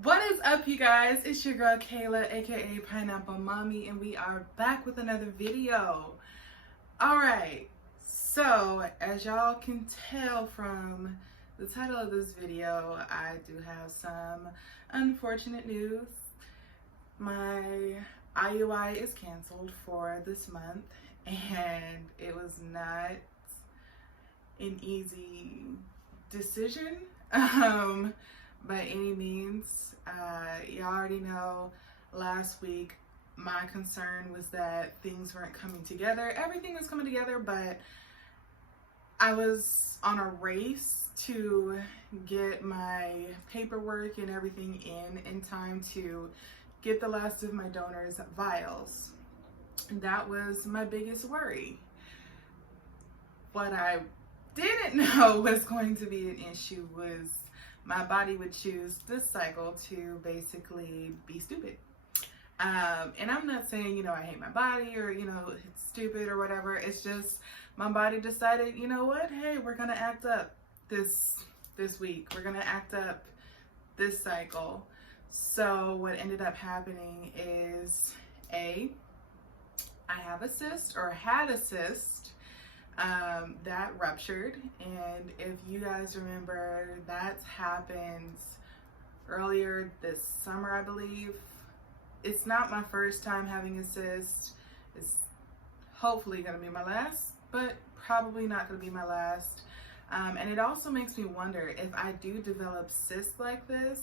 What is up, you guys? It's your girl Kayla, aka Pineapple Mommy, and we are back with another video. Alright, so as y'all can tell from the title of this video, I do have some unfortunate news. My IUI is canceled for this month, and it was not an easy decision. By any means. You already know last week my concern was that things weren't coming together. Everything was coming together, but I was on a race to get my paperwork and everything in time to get the last of my donors' vials. That was my biggest worry. What I didn't know was going to be an issue was my body would choose this cycle to basically be stupid. And I'm not saying, I hate my body or, it's stupid or whatever. It's just my body decided, you know what? Hey, we're going to act up this week. We're going to act up this cycle. So what ended up happening is I have a cyst or had a cyst that ruptured, and if you guys remember, that happened earlier this summer, I believe. It's not my first time having a cyst. It's hopefully gonna be my last, but probably not gonna be my last. And it also makes me wonder if I do develop cysts like this,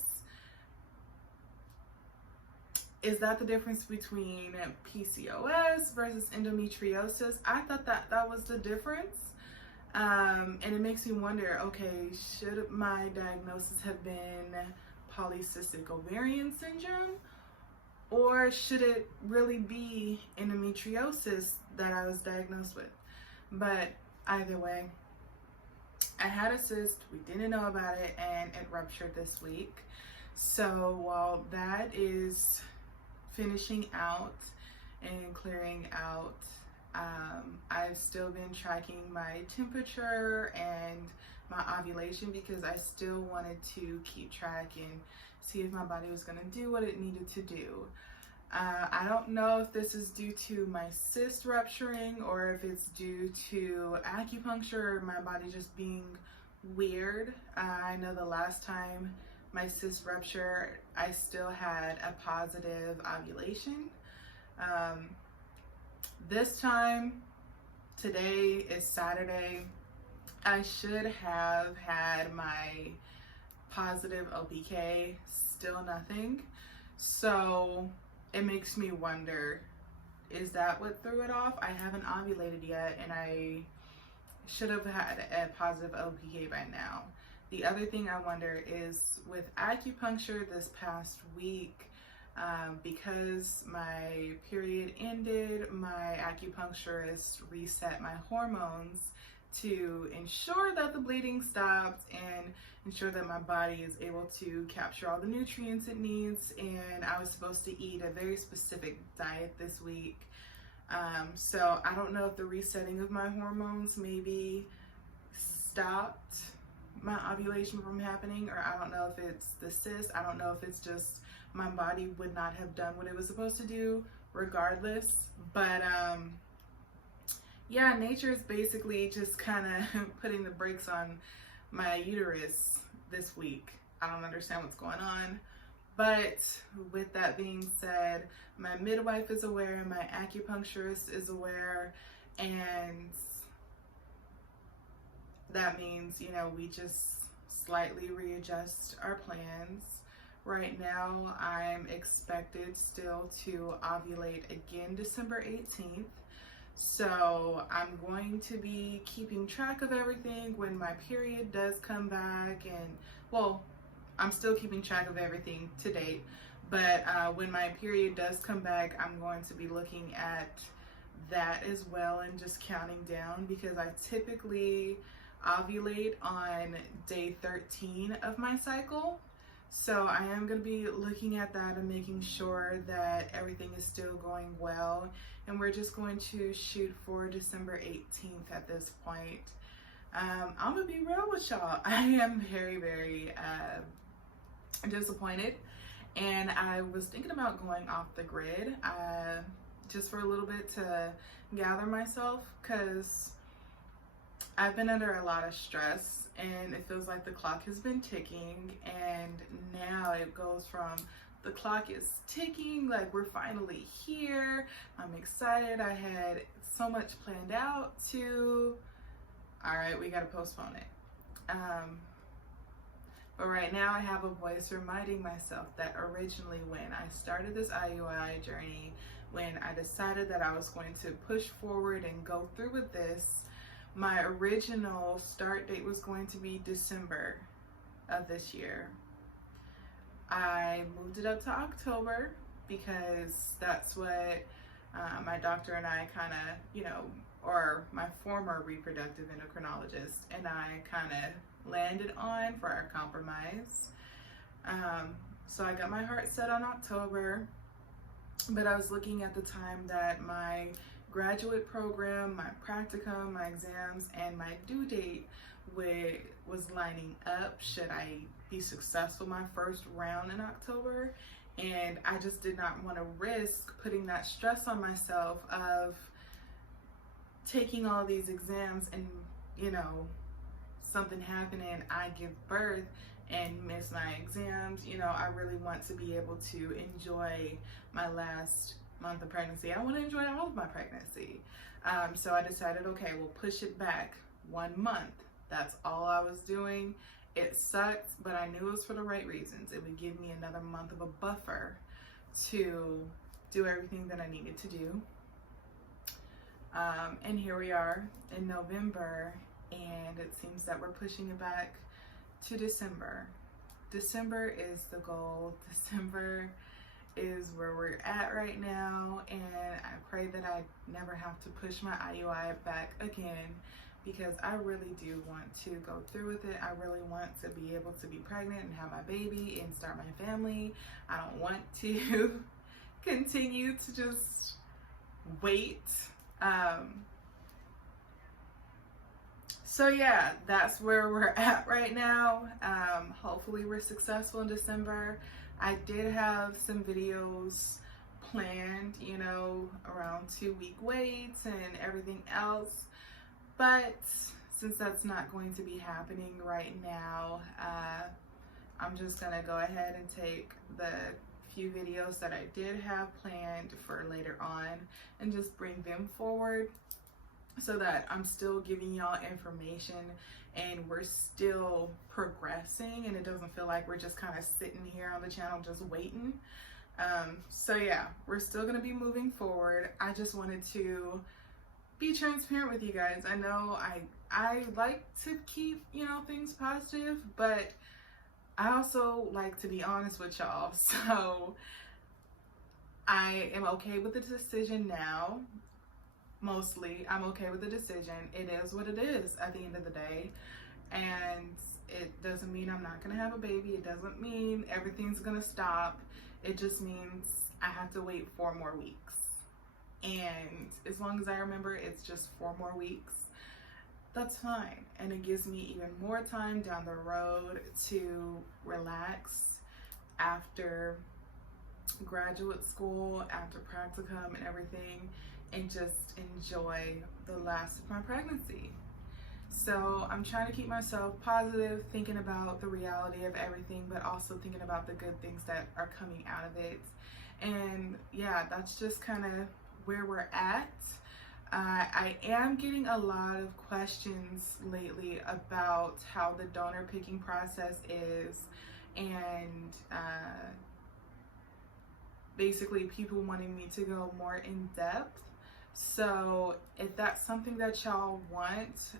is that the difference between PCOS versus endometriosis? I thought that was the difference. And it makes me wonder, okay, should my diagnosis have been polycystic ovarian syndrome? Or should it really be endometriosis that I was diagnosed with? But either way, I had a cyst, we didn't know about it, and it ruptured this week. So while that is finishing out and clearing out, I've still been tracking my temperature and my ovulation because I still wanted to keep track and see if my body was going to do what it needed to do. I don't know if this is due to my cyst rupturing or if it's due to acupuncture or my body just being weird. I know the last time my cyst rupture, I still had a positive ovulation. This time, today is Saturday, I should have had my positive OPK, still nothing. So it makes me wonder, is that what threw it off? I haven't ovulated yet, and I should have had a positive OPK by now. The other thing I wonder is with acupuncture this past week, because my period ended, my acupuncturist reset my hormones to ensure that the bleeding stopped and ensure that my body is able to capture all the nutrients it needs. And I was supposed to eat a very specific diet this week. So I don't know if the resetting of my hormones maybe stopped my ovulation from happening, or I don't know if it's the cyst. I don't know if it's just my body would not have done what it was supposed to do regardless. But yeah, nature is basically just kind of putting the brakes on my uterus this week. I don't understand what's going on. But with that being said, my midwife is aware, my acupuncturist is aware, and that means, we just slightly readjust our plans. Right now, I'm expected still to ovulate again December 18th. So I'm going to be keeping track of everything when my period does come back. And well, I'm still keeping track of everything to date. But when my period does come back, I'm going to be looking at that as well and just counting down, because I typically ovulate on day 13 of my cycle. So I am going to be looking at that and making sure that everything is still going well. And we're just going to shoot for December 18th at this point. I'm going to be real with y'all. I am very, very disappointed, and I was thinking about going off the grid just for a little bit to gather myself, because I've been under a lot of stress and it feels like the clock has been ticking, and now it goes from the clock is ticking, like we're finally here, I'm excited, I had so much planned out, to all right, we gotta postpone it. But right now I have a voice reminding myself that originally when I started this IUI journey, when I decided that I was going to push forward and go through with this, my original start date was going to be December of this year. I moved it up to October because that's what my doctor and I kind of, or my former reproductive endocrinologist and I kind of landed on for our compromise. So I got my heart set on October, but I was looking at the time that my graduate program, my practicum, my exams, and my due date was lining up. Should I be successful my first round in October? And I just did not want to risk putting that stress on myself of taking all these exams and, something happening, I give birth and miss my exams. I really want to be able to enjoy my last month of pregnancy. I want to enjoy all of my pregnancy. So I decided, okay, we'll push it back 1 month. That's all I was doing. It sucked, but I knew it was for the right reasons. It would give me another month of a buffer to do everything that I needed to do. And here we are in November, and it seems that we're pushing it back to December. December is the goal. December is where we're at right now, and I pray that I never have to push my IUI back again, because I really do want to go through with it. I really want to be able to be pregnant and have my baby and start my family. I don't want to continue to just wait. So yeah, that's where we're at right now. Hopefully we're successful in December. I did have some videos planned, around 2-week waits and everything else. But since that's not going to be happening right now, I'm just gonna go ahead and take the few videos that I did have planned for later on and just bring them forward, so that I'm still giving y'all information and we're still progressing, and it doesn't feel like we're just kind of sitting here on the channel just waiting. So yeah, we're still gonna be moving forward. I just wanted to be transparent with you guys. I know I like to keep, things positive, but I also like to be honest with y'all. So I am okay with the decision now. Mostly, I'm okay with the decision. It is what it is at the end of the day. And it doesn't mean I'm not gonna have a baby. It doesn't mean everything's gonna stop. It just means I have to wait 4 more weeks. And as long as I remember it's just 4 more weeks, that's fine. And it gives me even more time down the road to relax after graduate school, after practicum and everything, and just enjoy the last of my pregnancy. So I'm trying to keep myself positive, thinking about the reality of everything, but also thinking about the good things that are coming out of it. And yeah, that's just kind of where we're at. I am getting a lot of questions lately about how the donor picking process is, and basically people wanting me to go more in depth. So if that's something that y'all want,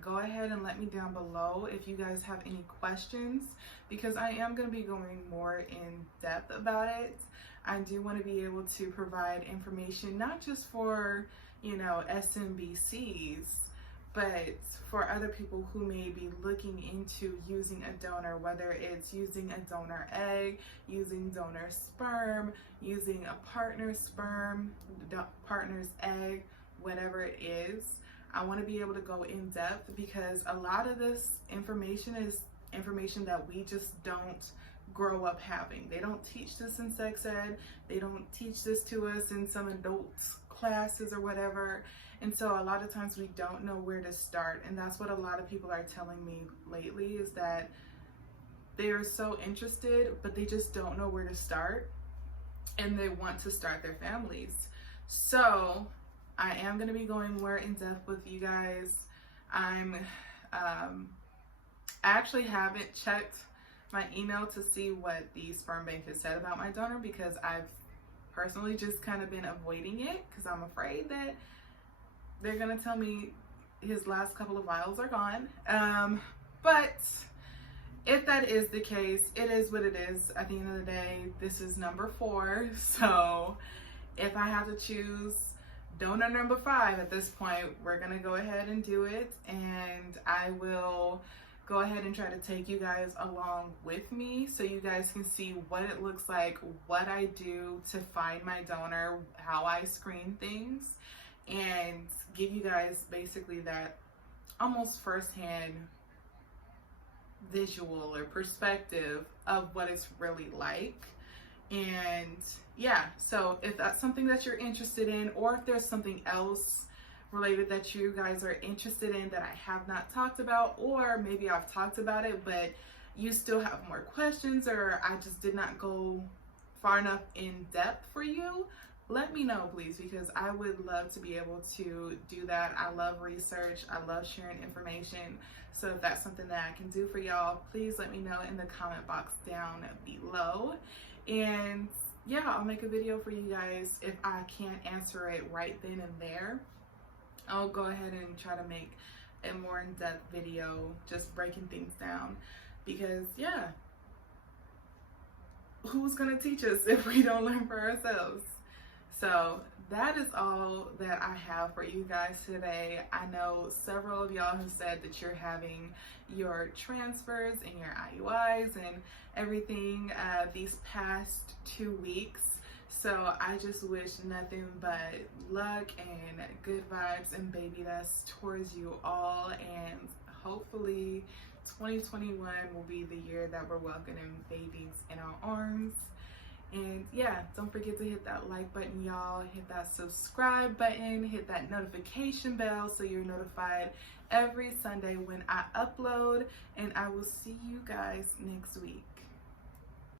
go ahead and let me down below if you guys have any questions, because I am going to be going more in depth about it. I do want to be able to provide information, not just for, SMBCs, but for other people who may be looking into using a donor, whether it's using a donor egg, using donor sperm, using a partner's sperm, partner's egg, whatever it is. I want to be able to go in depth, because a lot of this information is information that we just don't grow up having. They don't teach this in sex ed. They don't teach this to us in some adult classes or whatever. And so a lot of times we don't know where to start. And that's what a lot of people are telling me lately, is that they are so interested, but they just don't know where to start. And they want to start their families. So I am going to be going more in depth with you guys. I actually haven't checked my email to see what the sperm bank has said about my donor, because I've personally just kind of been avoiding it because I'm afraid that they're going to tell me his last couple of vials are gone. But if that is the case, it is what it is. At the end of the day, this is number 4. So if I have to choose donor number 5 at this point, we're going to go ahead and do it. And I will go ahead and try to take you guys along with me so you guys can see what it looks like, what I do to find my donor, how I screen things, and give you guys basically that almost firsthand visual or perspective of what it's really like. And yeah, so if that's something that you're interested in, or if there's something else related that you guys are interested in that I have not talked about, or maybe I've talked about it but you still have more questions, or I just did not go far enough in depth for you, let me know, please, because I would love to be able to do that. I love research. I love sharing information. So if that's something that I can do for y'all, please let me know in the comment box down below. And yeah, I'll make a video for you guys. If I can't answer it right then and there, I'll go ahead and try to make a more in-depth video just breaking things down, because yeah, who's gonna teach us if we don't learn for ourselves? So that is all that I have for you guys today. I know several of y'all have said that you're having your transfers and your IUIs and everything these past 2 weeks. So I just wish nothing but luck and good vibes and baby dust towards you all. And hopefully 2021 will be the year that we're welcoming babies in our arms. And yeah, don't forget to hit that like button, y'all. Hit that subscribe button. Hit that notification bell so you're notified every Sunday when I upload. And I will see you guys next week.